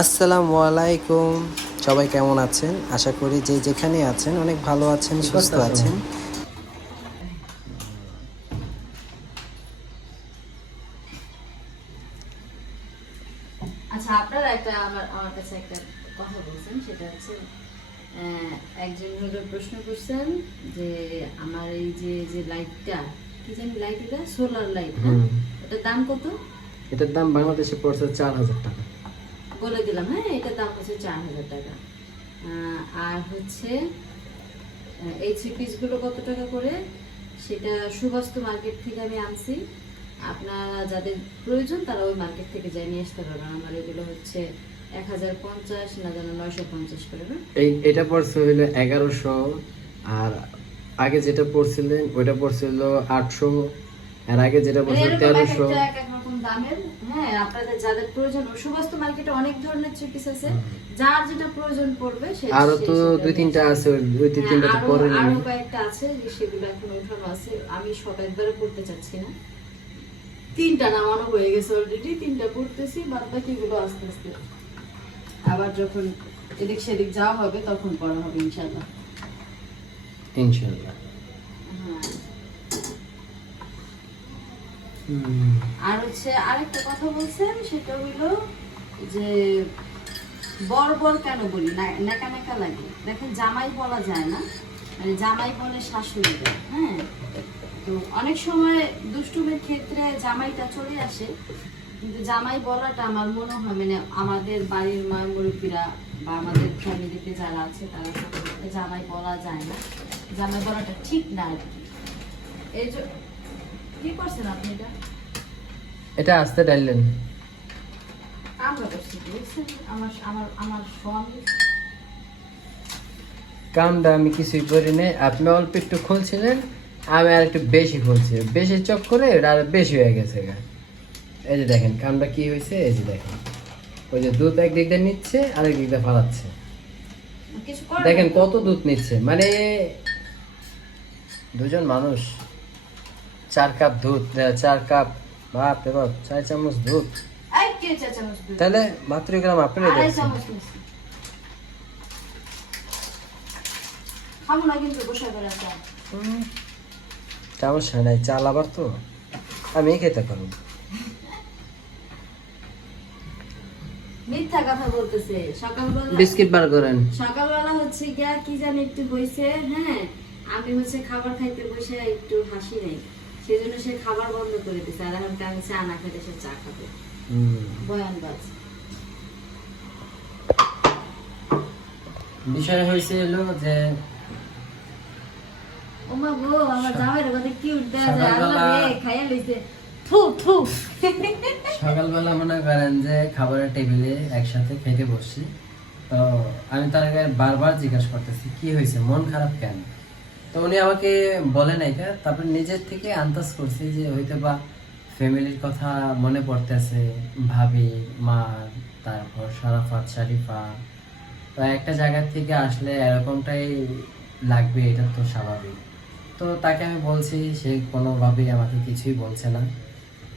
আসসালামু আলাইকুম। সবাই কেমন আছেন? আশা করি যে যেখানে আছেন অনেক ভালো আছেন সুস্থ আছেন। আচ্ছা আপনারা একটা আমার আমার কাছে একটা কথা বলছেন সেটা হচ্ছে একজন হলো প্রশ্ন করছেন যে আমার এই যে যে লাইটটা কি জানি লাইট এটা? Solar light. ওটার দাম কত? এটার দাম বাংলাদেশে পড়ছে চার হাজার টাকা। বলে দিলাম হ্যাঁ এটার দাম হচ্ছে চার হাজার টাকা। আর হচ্ছে এই থ্রি পিসগুলো কত টাকা করে? সেটা সুবাস্তু মার্কেট থেকে আমি আনছি। আপনারা যাদের প্রয়োজন, তারা ওই মার্কেট থেকে যাই নিয়ে আসতে পারবেন। আমার এগুলো হচ্ছে এক হাজার পঞ্চাশ, না যেন নয়শো পঞ্চাশ করে এটা পড়ছে হইল এগারোশো, আর আগে যেটা পড়ছিলেন, ওইটা পড়ছিল আটশো আর আগে যেটা মানে পড়ছিল তেরোশো হ্যাঁ আপনাদের যাদের প্রয়োজন সুবাস্তু মার্কেটে অনেক ধরনের থ্রি পিস আছে যার যেটা প্রয়োজন পড়বে আরও তো দুই তিনটা আছে দুই তিন হ্যাঁ, তিনটা তো আরো- পরে আরও কয়েকটা আছে সেগুলো এখন ওইখানে আছে। আমি সব একবারে পড়তে চাচ্ছি না। তিনটা নামানো হয়ে গেছে অলরেডি তিনটা পড়তেছি বাদ বাকিগুলো আস্তে আস্তে। আবার যখন এদিক সেদিক যাওয়া হবে তখন পড়া হবে ইনশাল্লাহ ইনশাল্লাহ হ্যাঁ হুম। আর হচ্ছে আরেকটা কথা বলছেন, সেটা হইল যে বর বর কেন বলি? নেকা নেকা লাগে। দেখেন, জামাই বলা যায় না। মানে জামাই বলে শাশুড়ি হ্যাঁ? তো অনেক সময় দুষ্টুমের ক্ষেত্রে জামাইটা চলে আসে, কিন্তু জামাই বলাটা আমার মনে হয় মানে আমাদের বাড়ির মা মুরব্বীরা বা আমাদের ফ্যামিলিতে যারা আছে, তারা জামাই বলা যায় না। জামাই বলাটা ঠিক না আর কি। এই কি করছেন আপনি এটা? এটা আসতে ডাইলেন আমরা করছি দেখছেন? আমার আমার আমার স্বামী। কামটা আমি কিছুই করি নাই। আপনি অল্প একটু খুলছিলেন আমি আর একটু বেশি খুলছি। বেশি চক করে এটা আর বেশি হয়ে গেছে গা। এই যে দেখেন কামটা কি হয়েছে এই যে দেখেন। ওই যে দুধ এক দিক দিয়ে নিচ্ছে আর এক দিক দিয়ে ফালাচ্ছে। দেখেন কত দুধ নিচ্ছে। মানে দুজন মানুষ। চার কাপ দুধ চার কাপ বাপ রে বাপ চার চামচ দুধ। এই কে চা চামচ দুধ? তাহলে মাত্র গ্রাম আপনারই আড়াই দেখছেন। চামচ নিছি। খাব না কিন্তু বসে করে চা হুম, সমস্যা নাই চাল আবার তো। আমি খেতে পারব। মিথ্যা কথা বলতেছে। সকালবেলা বিস্কিট বার করেন। সকালবেলা হচ্ছে গিয়া কি জানি একটু হ্যাঁ আমি হচ্ছে খাবার খাইতে বসে একটু হাসি নাই। সেই জন্য সে খাবার বন্ধ করে দিছে আর এখন আমি চা না খেতে সে চা খাবে। হুম। বয়ান বাজ বিষয় হয়েছে এলো যে ওমা গো আমার জামাইয়ের কথা কি উঠতে আছে? আল্লাহ রে খাইয়া লইছে। থু থু। সকালবেলা মনে করেন যে খাবারের টেবিলে একসাথে খেতে বসছি। তো আমি তার আগে বারবার জিজ্ঞাসা করতেছি কি হয়েছে মন খারাপ কেন? তো উনি আমাকে বলে নাই কা তারপর নিজের থেকে আন্দাজ করছি যে হয়তো বা ফ্যামিলির কথা মনে পড়তেছে, ভাবি, মা, তারপর সারাফাত, শারিফা। তো একটা জায়গা থেকে আসলে এরকমটাই লাগবে, এটা তো স্বাভাবিক। তো তাকে আমি বলছি, সে কোনোভাবেই আমাকে কিছুই বলছে না।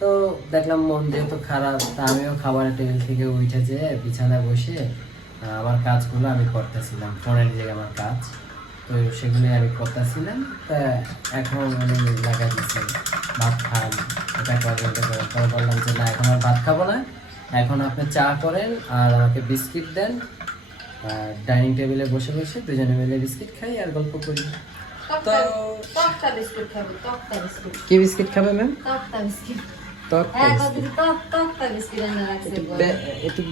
তো দেখলাম মন যেহেতু খারাপ, তা আমিও খাবারের টেবিল থেকে উঠে যে বিছানায় বসে আমার কাজগুলো আমি করতেছিলাম ফোনের জায়গায় আমার কাজ। তো সেগুলি আমি করতেছিলাম। তা এখন উনি লাগা দিচ্ছে ভাত খান এটা করবেন এটা করবেন পরে বললাম যে না এখন আর ভাত খাব না। এখন আপনি চা করেন আর আমাকে বিস্কিট দেন। আর ডাইনিং টেবিলে বসে বসে দুজনে মিলে বিস্কিট খাই আর গল্প করি। তো কি বিস্কিট খাবে ম্যাম? তক্তা বিস্কুট। তক হ্যাঁ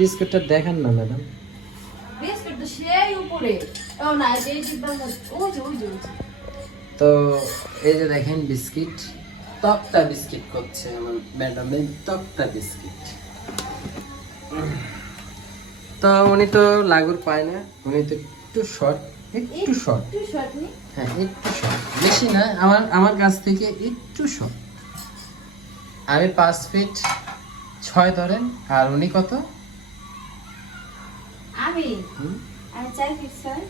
বিস্কুটটা দেখান না ম্যাডাম। বিস্কুট তো সেই উপরে। তো এই যে দেখেন বিস্কিট তক্তা বিস্কিট করছে আমার ম্যাডাম এই তক্তা বিস্কিট। তো উনি তো লাগুর পায় না উনি তো একটু শর্ট একটু শর্ট। হ্যাঁ একটু শর্ট বেশি না আমার আমার কাছ থেকে একটু শর্ট। আমি পাঁচ ফিট ছয় ধরেন আর উনি কত? আমি? আমি চাই ফিট স্যার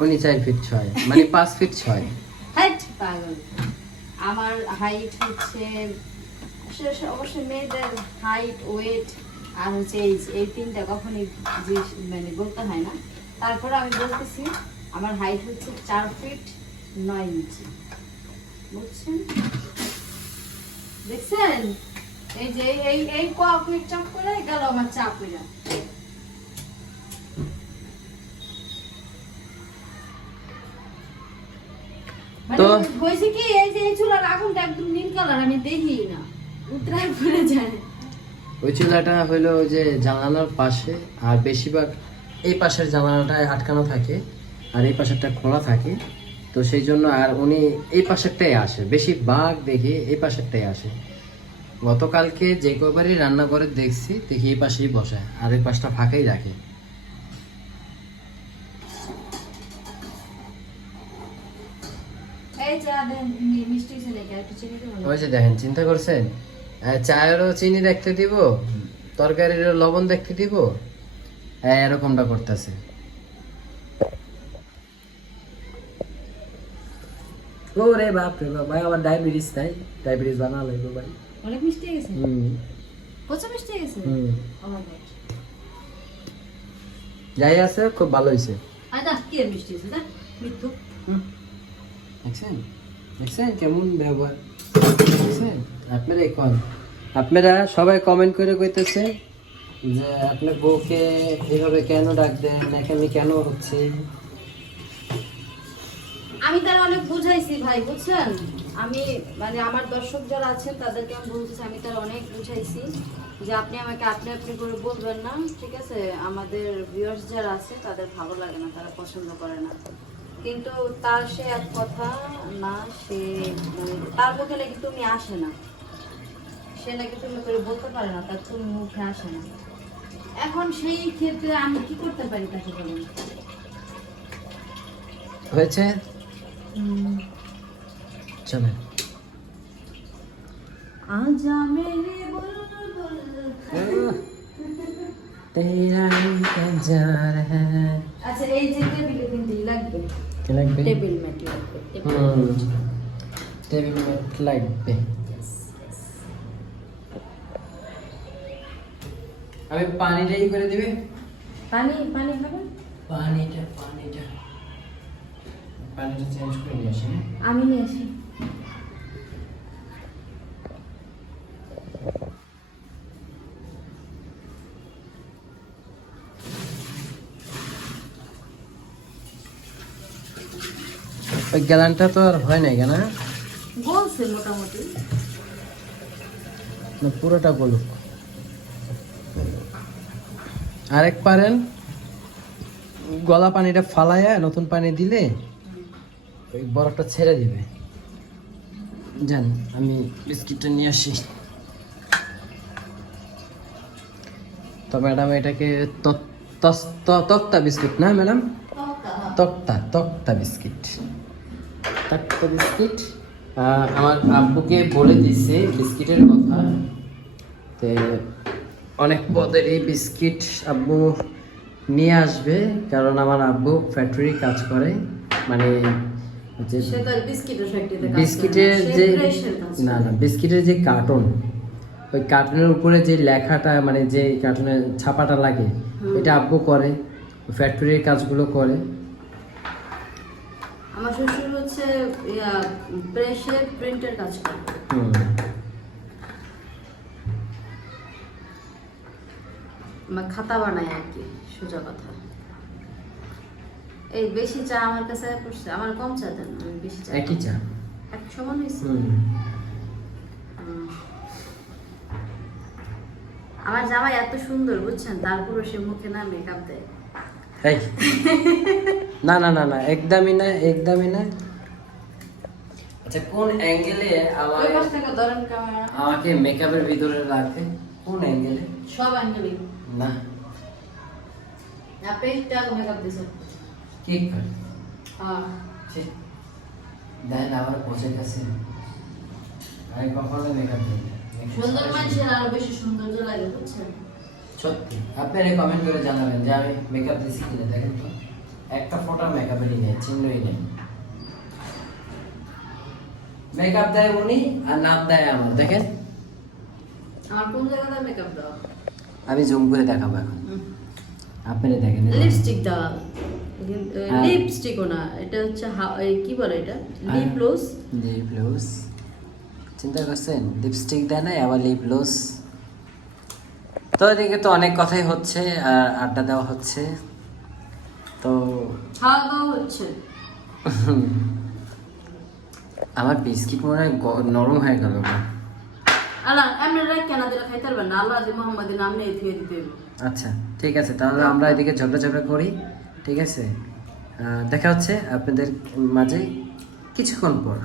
উনি চার ফিট ছয় মানে পাঁচ ফিট ছয়। হাইট পাগল। আমার হাইট হচ্ছে অবশ্যই মেয়েদের হাইট ওয়েট আর হচ্ছে এই এই তিনটা কখনই মানে বলতে হয় না। তারপরে আমি বলতেছি, আমার হাইট হচ্ছে চার ফিট নয় ইঞ্চি। বুঝছেন? দেখছেন? এই যে, এই- এই কোয়াকুইট চাপ করে গেল আমার চাপ হয়ে কি এই যে চুলার আগুনটা একদম নীল কালার, আমি দেখি না। উতরায় পড়ে যায়। ওই চুলাটা হলো যে জানালার পাশে, আর বেশিরভাগ এই পাশের জানালাটায় আটকানো থাকে, আর এই পাশেরটা খোলা থাকে। তো সেই জন্য আর উনি এই পাশেরটাই আসে বেশি বাঘ দেখি এই পাশেরটাই আসে। গতকালকে যে কবারই রান্না করে দেখছি, দেখি এই পাশেই বসায় আর এই পাশটা ফাঁকাই রাখে। ওই যে দেখেন চিন্তা করছেন? চায়েরও চিনি দেখতে দিব তরকারিরও লবণ দেখতে দিব হ্যাঁ এরকমটা করতেছে। ও রে বাপ রে বাপ ভাই আমার ডায়াবেটিস তাই? ডায়াবেটিস বানা লাগবে ভাই। অনেক মিষ্টি হয়ে গেছে? হুম। প্রচুর মিষ্টি হয়ে গেছে? হুম। Oh যাই আছে খুব ভালো হয়েছে। আয় দা, কি মিষ্টি হয়েছে, দা? মৃত্যু। দেখছেন? দেখছেন কেমন ব্যবহার? দেখছেন? আপনারা এখন আপনারা সবাই কমেন্ট করে কইতেছে যে আপনার বউকে এইভাবে কেন ডাক দেন, এখানে কেন হচ্ছে? আমি তার অনেক বুঝাইছি ভাই, বুঝছেন? আমি মানে আমার দর্শক যারা আছেন, তাদেরকে আমি বলতেছি, আমি তার অনেক বুঝাইছি যে আপনি আমাকে আপনি আপনি করে বলবেন না, ঠিক আছে? আমাদের ভিউয়ার্স যারা আছে, তাদের ভালো লাগে না, তারা পছন্দ করে না। কিন্তু তার সে এক কথা না সে মানে তার মুখে নাকি তুমি আসে না। সে নাকি তুমি করে বলতে পারে না তার তুমি মুখে আসে না। এখন সেই ক্ষেত্রে আমি কি করতে পারি তাকে বলুন হয়েছে? চলে। আজা মেরে তেরা ইন্তজার হ্যাঁ। আচ্ছা এই যে লাগবে? কি লাগবে? টেবিল ম্যাট লাগবে টেবিল ম্যাট লাগবে। আমি পানিটাই করে দিবে। পানি পানি হবে পানিটা পানিটা। পানিটা চেঞ্জ করে নিয়ে আসি হ্যাঁ? আমি নিয়ে আসি। ওই গ্যালানটা তো আর হয় নাই কেন? বলছে মোটামুটি। পুরোটা বলুক। আরেক পারেন। গলা পানিটা ফালাইয়া নতুন পানি দিলে ওই বরফটা ছেড়ে দিবে। জান আমি বিস্কিটটা নিয়ে আসি। তো ম্যাডাম এটাকে তক্তা বিস্কিট না ম্যাডাম? তক্তা তক্তা বিস্কিট। তক্তা বিস্কিট। আমার আব্বুকে বলে দিছে বিস্কিটের কথা। তে অনেক পদের এই বিস্কিট আব্বু নিয়ে আসবে কারণ আমার আব্বু ফ্যাক্টরি কাজ করে। মানে বিস্কিটের যে না না বিস্কিটের যে কার্টন ওই কার্টনের উপরে যে লেখাটা মানে যে কার্টনের ছাপাটা লাগে এটা আব্বু করে ফ্যাক্টরির কাজগুলো করে। আমার শ্বশুর হচ্ছে প্রেসে প্রিন্টের কাজ করে। হুম। আমার খাতা বানায় আর কি সোজা কথা। এই বেশি চা আমার কাছে পড়ছে আমার কম চা দেন আমি বেশি চা একই চা? এক সমান হয়েছে। আমার জামাই এত সুন্দর বুঝছেন? তারপরও সে মুখে না মেকআপ দেয়। না না না না একদমই না একদমই না। আচ্ছা কোন অ্যাঙ্গেলে আমার ধরেন ক্যামেরা আমাকে মেকআপের ভিতরে রাখে কোন অ্যাঙ্গেলে সব অ্যাঙ্গেলই না। আপনি মেকআপ কি করে। হ্যাঁ। গেছে। আমি কখনো মেকআপ দিই। সুন্দর মানুষের আরও বেশি সৌন্দর্য লাগে বুঝছেন? সত্যি। আপনারা কমেন্ট করে জানাবেন যে আমি মেকআপ দিছি কিনা। দেখেন তো একটা ফোটা মেকআপেরই নেই চিহ্নই নেই। মেকআপ দেয় উনি আর নাম দেয় আমার দেখেন। আমার কোন জায়গাতে মেকআপ দেওয়া? আমি জুম করে দেখাবো এখন। আপনারা দেখেন লিপস্টিক হ্যাঁ। লিপস্টিকও না এটা হচ্ছে কি বলে এটা? লিপ গ্লোস লিপ লুজ চিন্তা করছেন? লিপস্টিক দেয় না আবার লিপ লুজ তো এদিকে তো অনেক কথাই হচ্ছে আর আড্ডা দেওয়া হচ্ছে। তো খাওয়া দাওয়া হচ্ছে। আমার বিস্কিট মনে হয় নরম হয়ে গেল আল্লাহ এমনি রাখ কেন দিলে খাইতে পারবেন না? আল্লাহ যে নাম নিয়ে ধুয়ে দিতে আচ্ছা ঠিক আছে তাহলে আমরা এদিকে ঝগড়া ঝগড়া করি ঠিক আছে? দেখা হচ্ছে আপনাদের মাঝে কিছুক্ষণ পর।